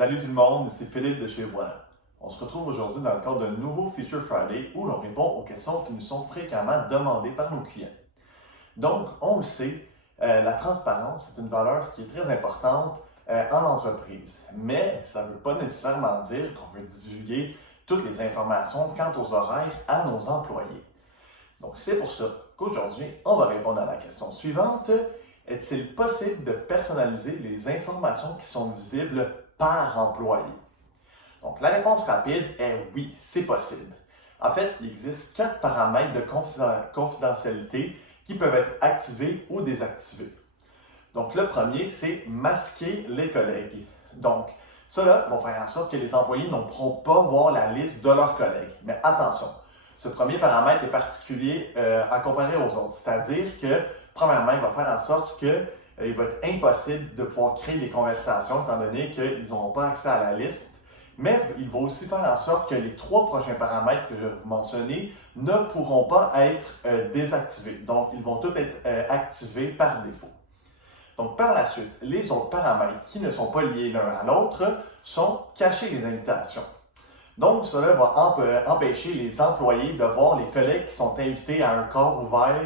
Salut tout le monde, c'est Philippe de chez Voilà. On se retrouve aujourd'hui dans le cadre d'un nouveau Feature Friday où l'on répond aux questions qui nous sont fréquemment demandées par nos clients. Donc, on le sait, la transparence est une valeur qui est très importante en entreprise, mais ça ne veut pas nécessairement dire qu'on veut divulguer toutes les informations quant aux horaires à nos employés. Donc, c'est pour ça qu'aujourd'hui, on va répondre à la question suivante. Est-il possible de personnaliser les informations qui sont visibles par employé? Donc, la réponse rapide est oui, c'est possible. En fait, il existe 4 paramètres de confidentialité qui peuvent être activés ou désactivés. Donc, le premier, c'est masquer les collègues. Donc, cela va faire en sorte que les employés ne pourront pas voir la liste de leurs collègues. Mais attention, ce premier paramètre est particulier à comparer aux autres. C'est-à-dire que, premièrement, il va faire en sorte qu'il va être impossible de pouvoir créer des conversations étant donné qu'ils n'auront pas accès à la liste. Mais il va aussi faire en sorte que les 3 prochains paramètres que je vais vous mentionner ne pourront pas être désactivés. Donc, ils vont tous être activés par défaut. Donc, par la suite, les autres paramètres qui ne sont pas liés l'un à l'autre sont cacher les invitations. Donc, cela va empêcher les employés de voir les collègues qui sont invités à un corps ouvert,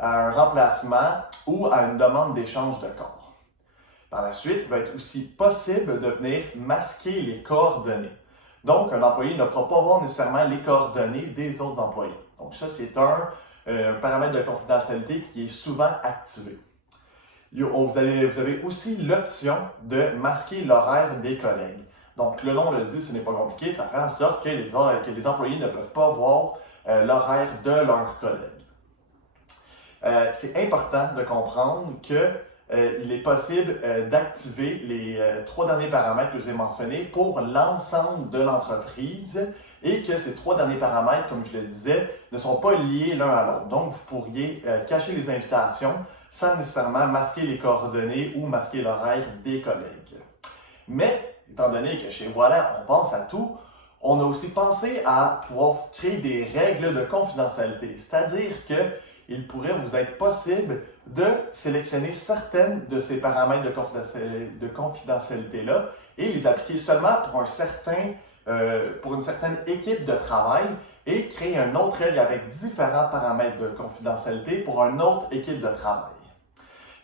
à un remplacement ou à une demande d'échange de corps. Par la suite, il va être aussi possible de venir masquer les coordonnées. Donc, un employé ne pourra pas voir nécessairement les coordonnées des autres employés. Donc, ça, c'est un paramètre de confidentialité qui est souvent activé. Vous avez aussi l'option de masquer l'horaire des collègues. Donc, le nom le dit, ce n'est pas compliqué, ça fait en sorte que les employés ne peuvent pas voir l'horaire de leurs collègues. C'est important de comprendre qu'il est possible d'activer les 3 derniers paramètres que je vous ai mentionnés pour l'ensemble de l'entreprise et que ces 3 derniers paramètres, comme je le disais, ne sont pas liés l'un à l'autre. Donc, vous pourriez cacher les invitations sans nécessairement masquer les coordonnées ou masquer l'horaire des collègues. Mais, étant donné que chez Voilà, on pense à tout, on a aussi pensé à pouvoir créer des règles de confidentialité. C'est-à-dire qu'il pourrait vous être possible de sélectionner certaines de ces paramètres de confidentialité-là et les appliquer seulement pour une certaine équipe de travail et créer une autre règle avec différents paramètres de confidentialité pour une autre équipe de travail.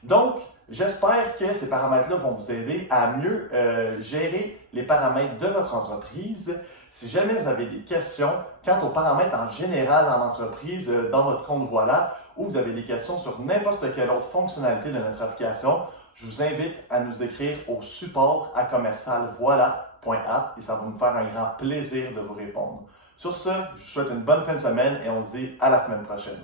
Donc, j'espère que ces paramètres-là vont vous aider à mieux gérer les paramètres de votre entreprise. Si jamais vous avez des questions quant aux paramètres en général dans l'entreprise, dans votre compte Voilà, ou vous avez des questions sur n'importe quelle autre fonctionnalité de notre application, je vous invite à nous écrire au support@commercialvoila.app et ça va nous faire un grand plaisir de vous répondre. Sur ce, je vous souhaite une bonne fin de semaine et on se dit à la semaine prochaine.